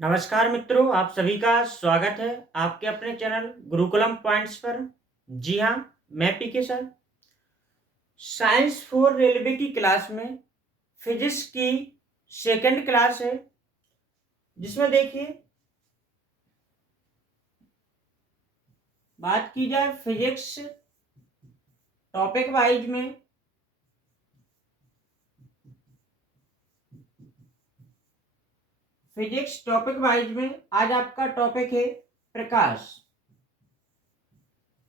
नमस्कार मित्रों, आप सभी का स्वागत है आपके अपने चैनल गुरुकुलम पॉइंट्स पर। जी हाँ, मैं PK sir. Science for railway की क्लास में फिजिक्स की सेकंड क्लास है, जिसमें देखिए बात की जाए फिजिक्स टॉपिक वाइज में। फिजिक्स टॉपिक वाइज में आज आपका टॉपिक है प्रकाश।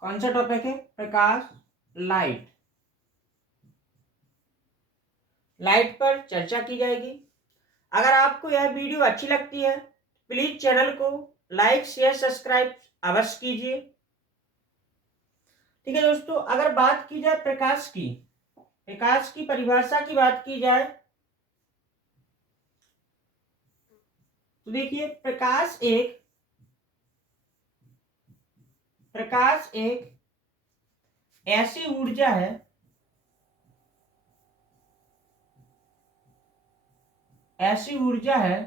कौन सा टॉपिक है? प्रकाश, लाइट। लाइट पर चर्चा की जाएगी। अगर आपको यह वीडियो अच्छी लगती है, प्लीज चैनल को लाइक शेयर सब्सक्राइब अवश्य कीजिए। ठीक है दोस्तों, अगर बात की जाए प्रकाश की परिभाषा की बात की जाए तो देखिए प्रकाश एक ऐसी ऊर्जा है ऐसी ऊर्जा है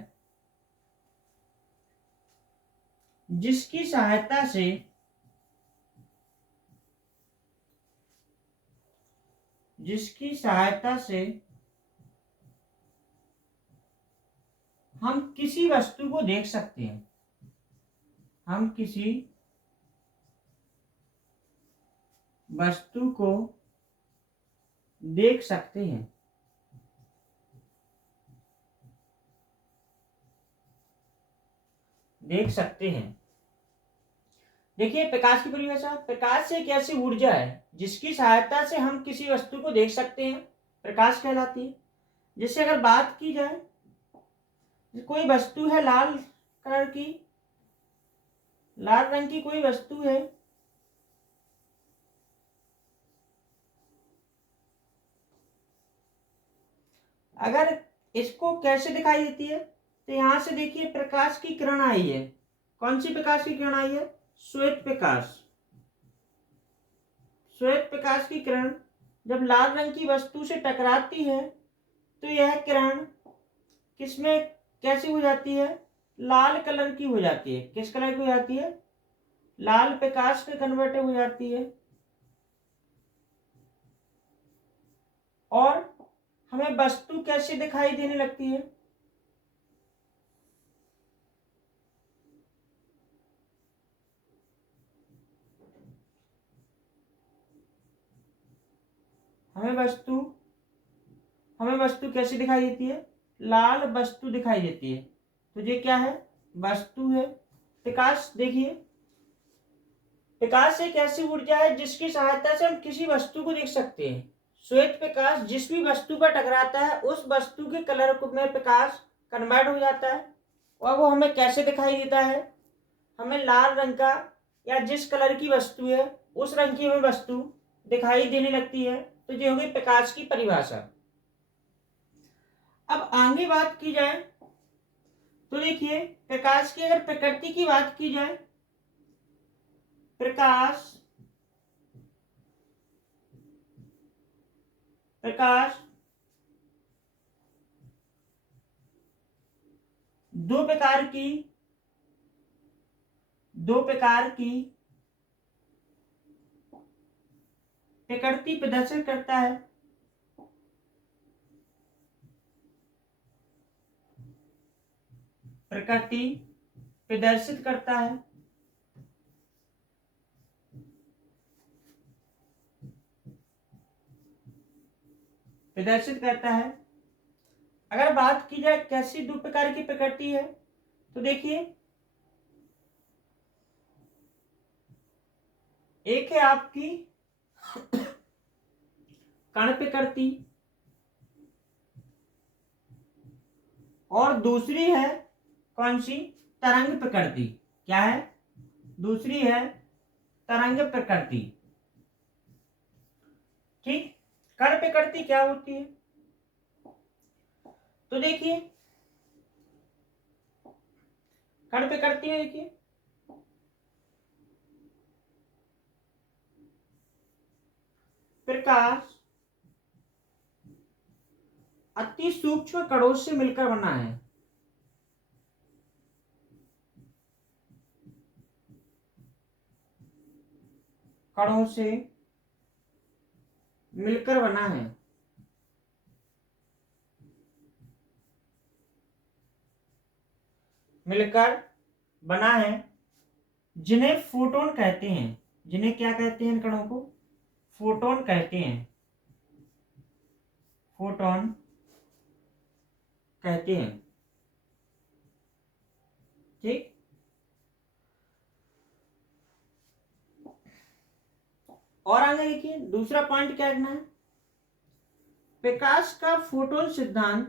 जिसकी सहायता से हम किसी वस्तु को देख सकते हैं। हम किसी वस्तु को देख सकते हैं। देखिए प्रकाश की परिभाषा। प्रकाश एक ऐसी ऊर्जा है जिसकी सहायता से हम किसी वस्तु को देख सकते हैं, प्रकाश कहलाती है। जैसे अगर बात की जाए, कोई वस्तु है लाल कलर की, लाल रंग की कोई वस्तु है, अगर इसको कैसे दिखाई देती है तो यहां से देखिए प्रकाश की किरण आई है। कौन सी प्रकाश की किरण आई है? श्वेत प्रकाश। श्वेत प्रकाश की किरण जब लाल रंग की वस्तु से टकराती है तो यह किरण किसमें कैसी हो जाती है? लाल कलर की हो जाती है। किस कलर की हो जाती है? लाल प्रकाश में कन्वर्ट हो जाती है। और हमें वस्तु कैसे दिखाई देने लगती है? हमें वस्तु कैसे दिखाई देती है? लाल वस्तु दिखाई देती है। तो ये क्या है? वस्तु है। प्रकाश देखिए, प्रकाश एक ऐसी ऊर्जा है जिसकी सहायता से हम किसी वस्तु को देख सकते हैं। श्वेत प्रकाश जिस भी वस्तु पर टकराता है उस वस्तु के कलर में प्रकाश कन्वर्ट हो जाता है। और वो हमें कैसे दिखाई देता है? हमें लाल रंग का या जिस कलर की वस्तु है उस रंग की हमें वस्तु दिखाई देने लगती है। तो ये होगी प्रकाश की परिभाषा। अब आगे बात की जाए तो देखिए प्रकाश की अगर प्रकृति की बात की जाए, प्रकाश प्रकाश दो प्रकार की प्रकृति प्रदर्शन करता है। प्रकृति प्रदर्शित करता है। अगर बात की जाए कैसी दो प्रकार की प्रकृति है तो देखिए एक है आपकी कण प्रकृति और दूसरी है कौन सी? तरंग प्रकृति। क्या है? दूसरी है तरंग प्रकृति। ठीक, कण प्रकृति क्या होती है? तो देखिए कण प्रकृति में देखिए प्रकाश अति सूक्ष्म कणों से मिलकर बना है। कणों से मिलकर बना है। मिलकर बना है, जिन्हें फोटोन कहते हैं। जिन्हें क्या कहते हैं? इन कणों को फोटोन कहते हैं। फोटोन कहते हैं। ठीक। और आगे देखिए, दूसरा पॉइंट क्या करना है? प्रकाश का फोटोन सिद्धांत,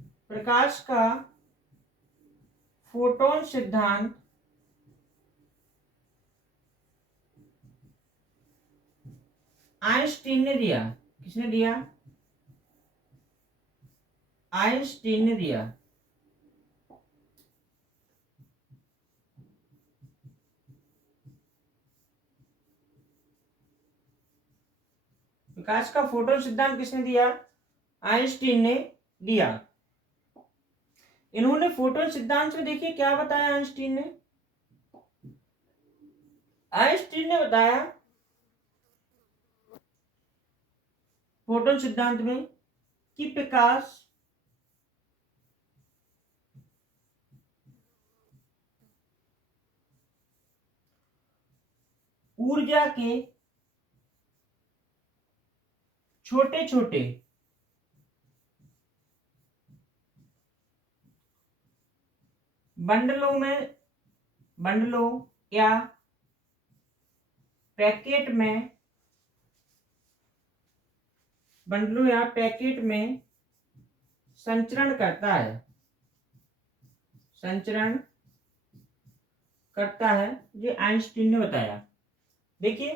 प्रकाश का फोटोन सिद्धांत आइंस्टीन ने दिया। किसने दिया? आइंस्टीन ने दिया। प्रकाश का फोटोन सिद्धांत किसने दिया? आइंस्टीन ने दिया। इन्होंने फोटोन सिद्धांत में देखिए क्या बताया आइंस्टीन ने। आइंस्टीन ने बताया फोटोन सिद्धांत में कि प्रकाश ऊर्जा के छोटे छोटे बंडलों या पैकेट में संचरण करता है। संचरण करता है, ये आइंस्टीन ने बताया। देखिए,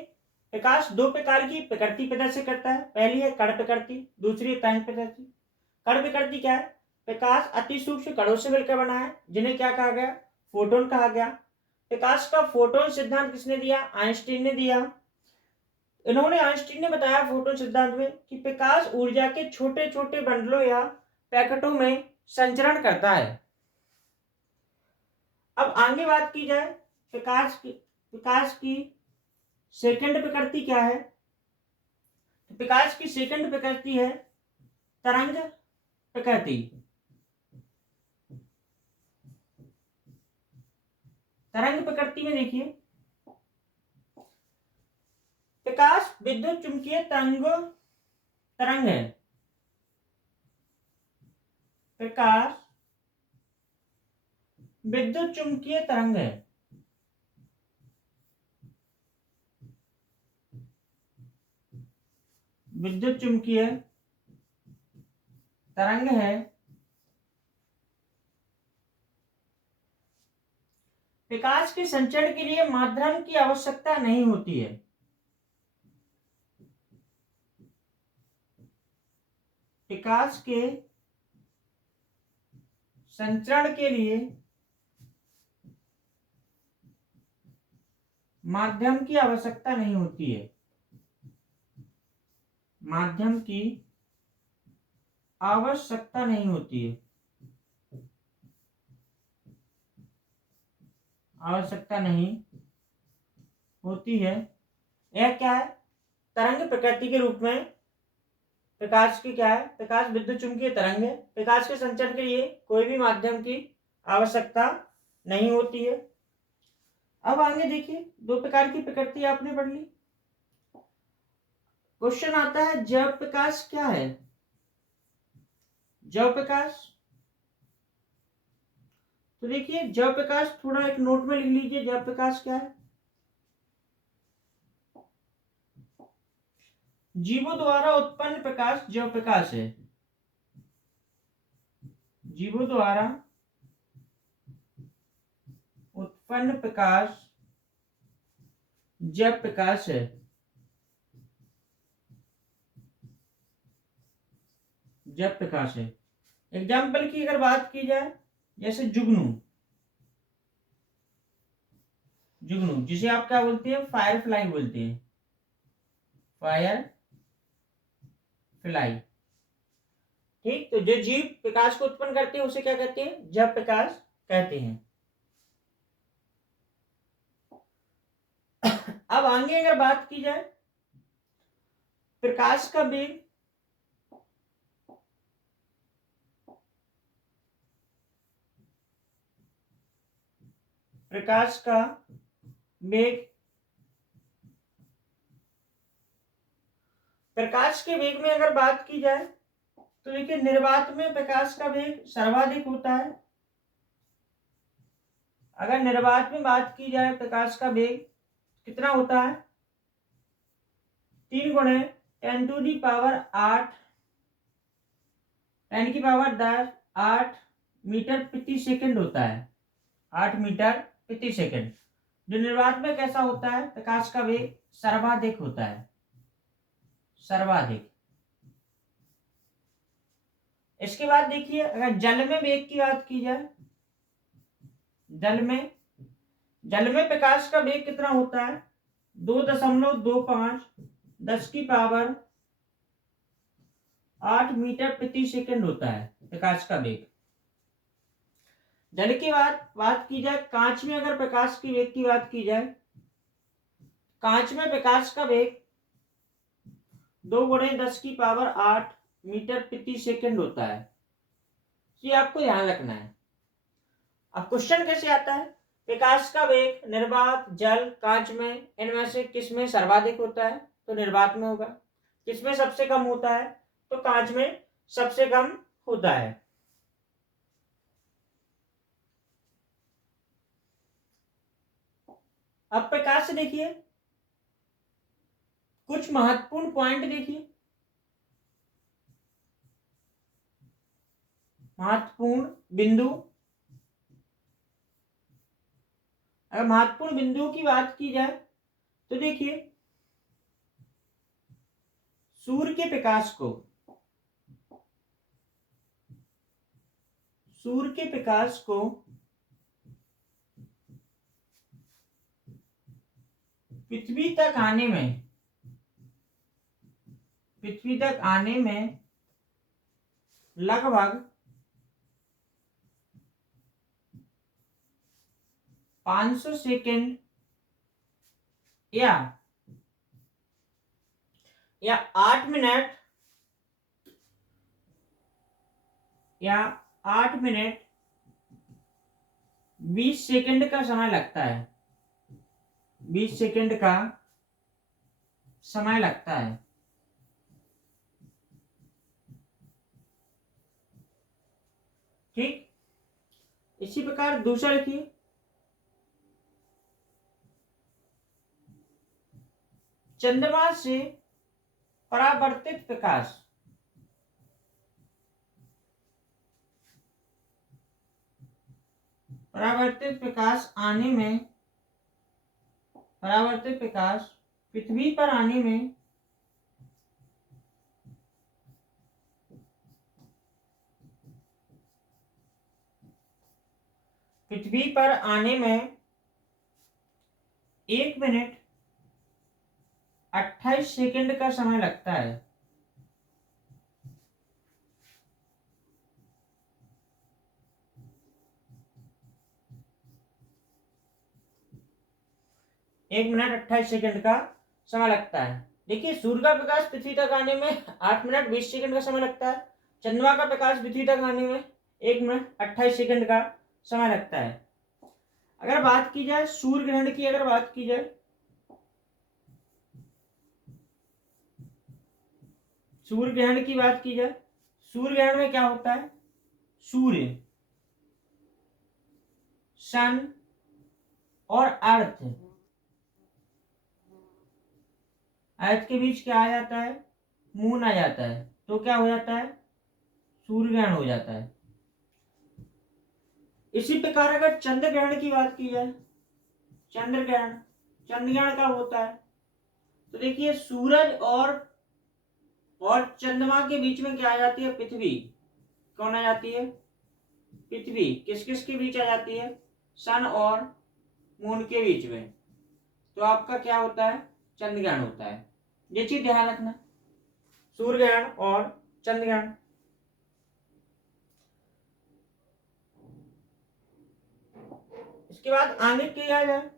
प्रकाश दो प्रकार की प्रकृति प्रदर्शित करता है। पहली है कण प्रकृति, दूसरी है तरंग प्रकृति। कण प्रकृति क्या है? प्रकाश अति सूक्ष्म कणों से मिलकर बना है, जिन्हें क्या कहा गया? फोटोन कहा गया। प्रकाश का फोटोन सिद्धांत किसने दिया? आइंस्टीन ने दिया। आइंस्टीन ने बताया फोटोन सिद्धांत में कि प्रकाश ऊर्जा के छोटे छोटे बंडलों या पैकेटों में संचरण करता है। अब आगे बात की जाए प्रकाश की सेकंड प्रकृति क्या है? तो प्रकाश की सेकंड प्रकृति है तरंग प्रकृति। तरंग प्रकृति में देखिए, प्रकाश विद्युत चुंबकीय तरंग है। प्रकाश विद्युत चुंबकीय तरंग है। विद्युत चुंबकीय तरंग है। प्रकाश के संचरण के लिए माध्यम की आवश्यकता नहीं होती है। प्रकाश के संचरण के लिए माध्यम की आवश्यकता नहीं होती है। माध्यम की आवश्यकता नहीं होती है। आवश्यकता नहीं होती है। यह क्या है? तरंग प्रकृति के रूप में प्रकाश की क्या है? प्रकाश विद्युत चुंबकीय तरंग है। प्रकाश के संचरण के लिए कोई भी माध्यम की आवश्यकता नहीं होती है। अब आगे देखिए, दो प्रकार की प्रकृति आपने पढ़ ली। क्वेश्चन आता है, जव प्रकाश क्या है? जव प्रकाश, तो देखिए जव प्रकाश थोड़ा एक नोट में लिख लीजिए। जव प्रकाश क्या है? जीवों द्वारा उत्पन्न प्रकाश जव प्रकाश है। जीवों द्वारा उत्पन्न प्रकाश जव प्रकाश है। जव प्रकाश है। एग्जाम्पल की अगर बात की जाए, जैसे जुगनू, जिसे आप क्या बोलते हैं? फायर फ्लाई बोलते हैं। Fire fly. ठीक, तो जो जीव प्रकाश को उत्पन्न करते हैं उसे क्या कहते हैं? जव प्रकाश कहते हैं। अब आगे अगर बात की जाए प्रकाश का वेग, प्रकाश का वेग, प्रकाश के वेग में अगर बात की जाए तो देखिए निर्वात में प्रकाश का वेग सर्वाधिक होता है। अगर निर्वात में बात की जाए प्रकाश का वेग कितना होता है, 3 गुणे 10⁸, 10⁸ मीटर प्रति सेकंड होता है, 8 मीटर प्रति सेकंड। जो निर्वात में कैसा होता है, प्रकाश का वेग सर्वाधिक होता है, सर्वाधिक। इसके बाद देखिए अगर जल में वेग की बात की जाए, जल में प्रकाश का वेग कितना होता है, 2.25 10⁸ मीटर प्रति सेकंड होता है प्रकाश का वेग। जल की बात की जाए, कांच में अगर प्रकाश की वेग की बात की जाए, कांच में प्रकाश का वेग 2 गुणे 10⁸ मीटर प्रति सेकंड होता है। ये आपको ध्यान रखना है। अब क्वेश्चन कैसे आता है, प्रकाश का वेग निर्वात, जल, कांच में इनमें से किस में सर्वाधिक होता है, तो निर्वात में होगा। किस में सबसे कम होता है, तो कांच में सबसे कम होता है। अब प्रकाश से देखिए कुछ महत्वपूर्ण पॉइंट देखिए, महत्वपूर्ण बिंदु। अगर महत्वपूर्ण बिंदुओं की बात की जाए तो देखिए सूर्य के प्रकाश को, सूर्य के प्रकाश को पृथ्वी तक आने में लगभग 500 सेकेंड या 8 मिनट या 8 मिनट 20 सेकेंड का समय लगता है, 20 सेकेंड का समय लगता है। ठीक, इसी प्रकार दूसरा लिखिए, चंद्रमा से परावर्तित प्रकाश, परावर्तित प्रकाश पृथ्वी पर आने में पृथ्वी पर आने में 1 मिनट 28 सेकेंड का समय लगता है। 1 मिनट 28 सेकेंड का समय लगता है। देखिए सूर्य का प्रकाश पृथ्वी तक आने में 8 मिनट 20 सेकेंड का समय लगता है, चंद्रमा का प्रकाश पृथ्वी तक आने में 1 मिनट 28 सेकेंड का समय लगता है। अगर बात की जाए सूर्य ग्रहण की, अगर बात की जाए सूर्य ग्रहण की बात की जाए, सूर्य ग्रहण में क्या होता है, सूर्य, सन और अर्थ के बीच क्या आ जाता है, मून आ जाता है, तो क्या हो जाता है, सूर्य ग्रहण हो जाता है। इसी प्रकार अगर चंद्र ग्रहण की बात की जाए, चंद्र ग्रहण कब होता है, तो देखिए सूरज और चंद्रमा के बीच में क्या आ जाती है, पृथ्वी। कौन आ जाती है, पृथ्वी। किस किस के बीच आ जाती है, सन और मून के बीच में, तो आपका क्या होता है, चंद्र ग्रहण होता है। ये चीज ध्यान रखना, सूर्य ग्रहण और चंद्र ग्रहण। इसके बाद आगे क्या जाए,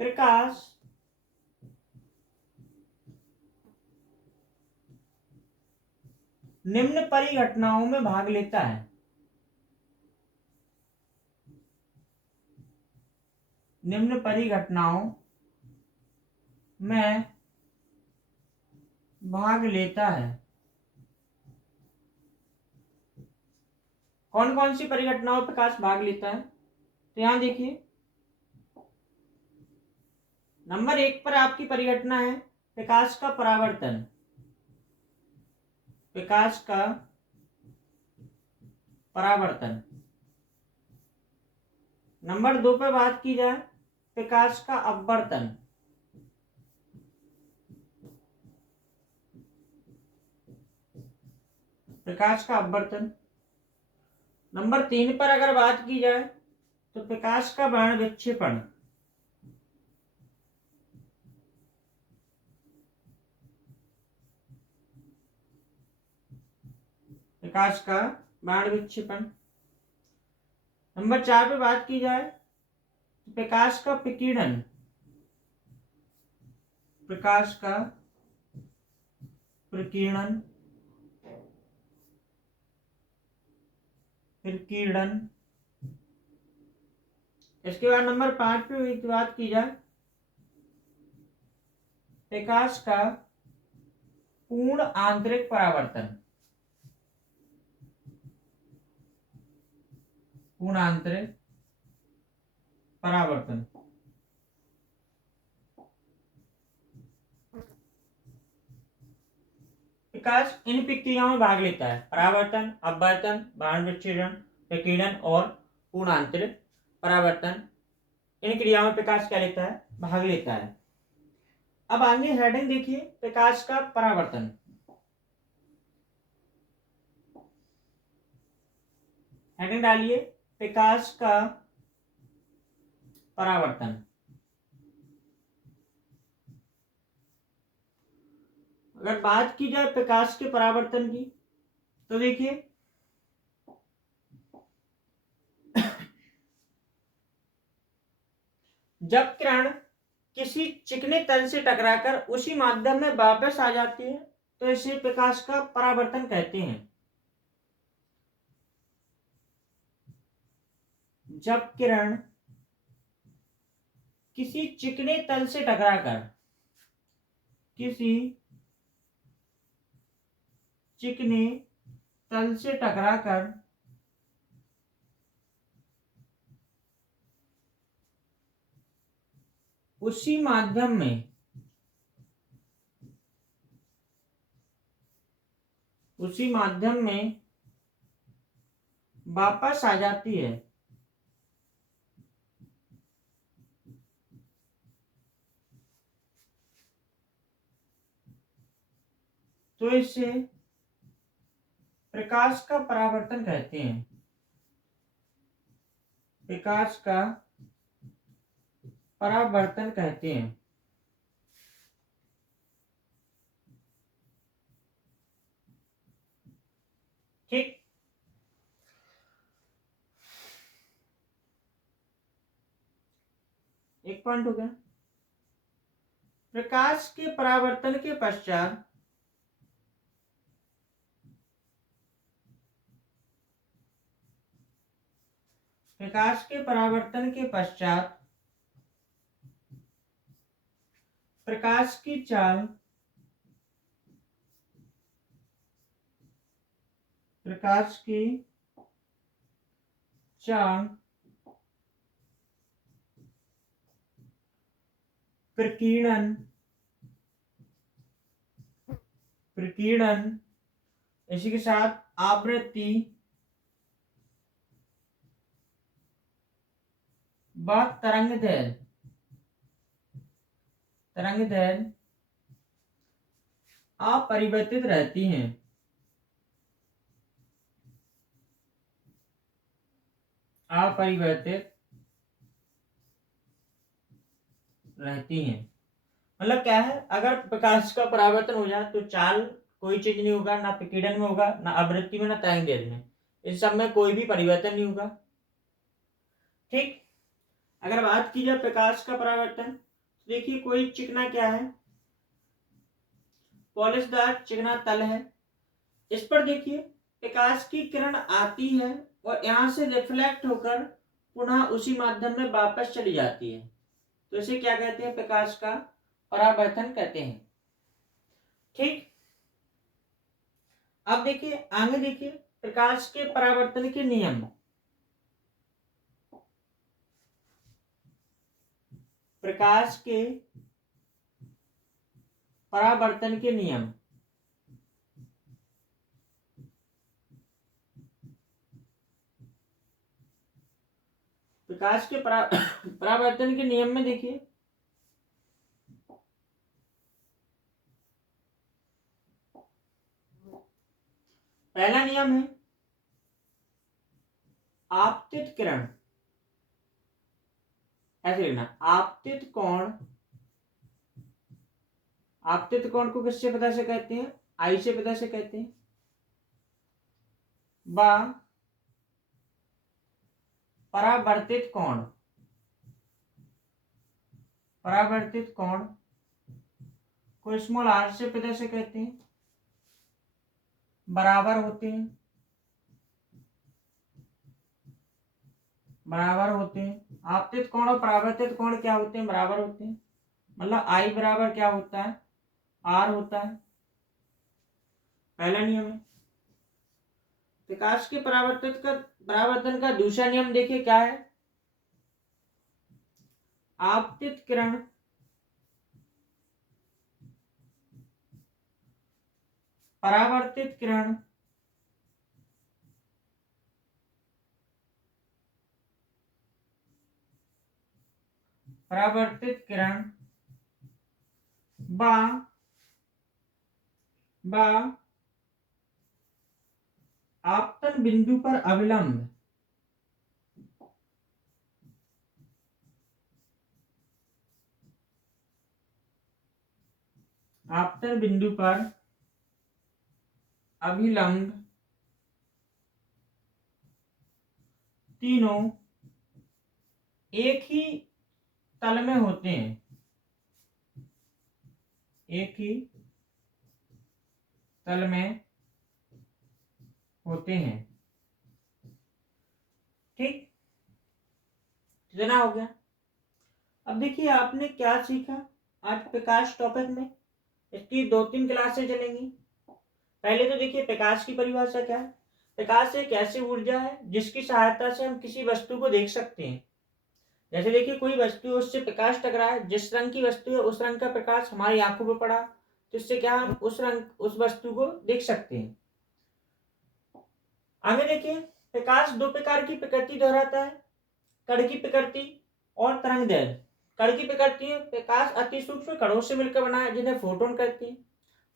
प्रकाश निम्न परिघटनाओं में भाग लेता है। निम्न परिघटनाओं में भाग लेता है। कौन कौन सी परिघटनाओं में प्रकाश भाग लेता है? तो यहां देखिए, नंबर 1 पर आपकी परिघटना है प्रकाश का परावर्तन। प्रकाश का परावर्तन। नंबर 2 पर बात की जाए प्रकाश का अपवर्तन। प्रकाश का अपवर्तन। नंबर 3 पर अगर बात की जाए तो प्रकाश का बाण विक्षेपण। प्रकाश का बाण विक्षेपण। नंबर 4 पे बात की जाए तो प्रकाश का विकिरण। प्रकाश का विकिरण। विकिरण। इसके बाद नंबर 5 पे बात की जाए प्रकाश का पूर्ण आंतरिक परावर्तन। पूर्ण आंतरिक परावर्तन। प्रकाश इन प्रक्रियाओं में भाग लेता है, परावर्तन, अपवर्तन, बाण विच्छेदन, विकिरण और पूर्ण आंतरिक परावर्तन। इन क्रियाओं में प्रकाश क्या लेता है? भाग लेता है। अब आगे हेडिंग देखिए, प्रकाश का परावर्तन। हेडिंग डालिए प्रकाश का परावर्तन। अगर बात की जाए प्रकाश के परावर्तन की तो देखिए, जब किरण किसी चिकने तल से टकराकर उसी माध्यम में वापस आ जाती है तो इसे प्रकाश का परावर्तन कहते हैं। जब किरण किसी चिकने तल से टकराकर, किसी चिकने तल से टकराकर उसी माध्यम में वापस आ जाती है तो इसे प्रकाश का परावर्तन कहते हैं। प्रकाश का परावर्तन कहते हैं। ठीक, एक पॉइंट हो गया। प्रकाश के परावर्तन के पश्चात प्रकाश के परावर्तन के पश्चात प्रकाश की चाल, प्रकाश की चाल प्रकीर्णन, प्रकीर्णन इसी के साथ आवृत्ति व तरंगदैर्घ्य, तरंगदैर्घ्य अपरिवर्तित रहती हैं। अपरिवर्तित रहती हैं मतलब क्या है, अगर प्रकाश का परावर्तन हो जाए तो चाल कोई चीज नहीं होगा, ना विकिरण में होगा, ना आवृत्ति में, ना तरंगदैर्घ्य में, इस सब में कोई भी परिवर्तन नहीं होगा। ठीक, अगर बात की जाए प्रकाश का परावर्तन देखिए कोई चिकना क्या है, पॉलिशदार चिकना तल है। इस पर देखिए प्रकाश की किरण आती है और यहां से रिफ्लेक्ट होकर पुनः उसी माध्यम में वापस चली जाती है, तो इसे क्या कहते हैं, प्रकाश का परावर्तन कहते हैं। ठीक, अब देखिए आगे देखिए प्रकाश के परावर्तन के नियम। प्रकाश के परावर्तन के नियम। प्रकाश के परावर्तन के नियम में देखिए पहला नियम है आपतित किरण, ऐसे लिखना, आपतित कोण। आपतित कोण को किससे पता से कहते हैं, आई से पता से कहते हैं। बा परावर्तित कोण, परावर्तित कोण को स्मॉल आर से पता से कहते हैं, बराबर होते हैं, बराबर होते हैं। आपतित कोण और परावर्तित कोण क्या होते हैं, बराबर होते हैं। मतलब आई बराबर क्या होता है, आर होता है। पहला नियम है। प्रकाश के परावर्तन का दूसरा नियम देखिए क्या है, आपतित किरण परावर्तित किरण परावर्तित किरण बा आपतन बिंदु पर अविलंब, आपतन बिंदु पर अभिलंब तीनों एक ही तल में होते हैं, एक ही तल में होते हैं। ठीक, इतना हो गया। अब देखिए आपने क्या सीखा आज प्रकाश टॉपिक में। इसकी 2-3 क्लासें चलेंगी। पहले तो देखिए प्रकाश की परिभाषा क्या है। प्रकाश एक ऐसी ऊर्जा है जिसकी सहायता से हम किसी वस्तु को देख सकते हैं। जैसे देखिए कोई वस्तु है, उससे प्रकाश टकरा है, जिस रंग की वस्तु है उस रंग का प्रकाश हमारी आंखों पर पड़ा तो इससे क्या हम उस वस्तु को देख सकते हैं। आगे देखिए प्रकाश 2 प्रकार की प्रकृति दोहराता है, कण की प्रकृति और तरंगदैर्घ्य। कण की प्रकृति है, प्रकाश अति सूक्ष्म कणों से मिलकर बना है जिन्हें फोटोन कहते हैं।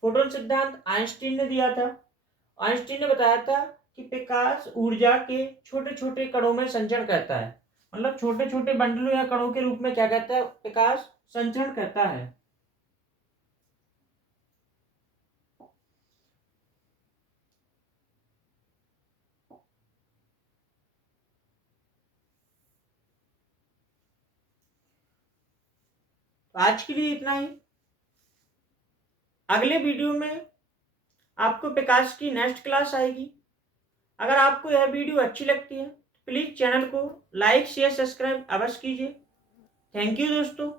फोटोन सिद्धांत आइंस्टीन ने दिया था। आइंस्टीन ने बताया था कि प्रकाश ऊर्जा के छोटे छोटे कणों में संचरण करता है, मतलब छोटे छोटे बंडलों या कणों के रूप में क्या कहता है, प्रकाश संचरण करता है। आज के लिए इतना ही। अगले वीडियो में आपको प्रकाश की नेक्स्ट क्लास आएगी। अगर आपको यह वीडियो अच्छी लगती है तो प्लीज चैनल को लाइक शेयर सब्सक्राइब अवश्य कीजिए। थैंक यू दोस्तों।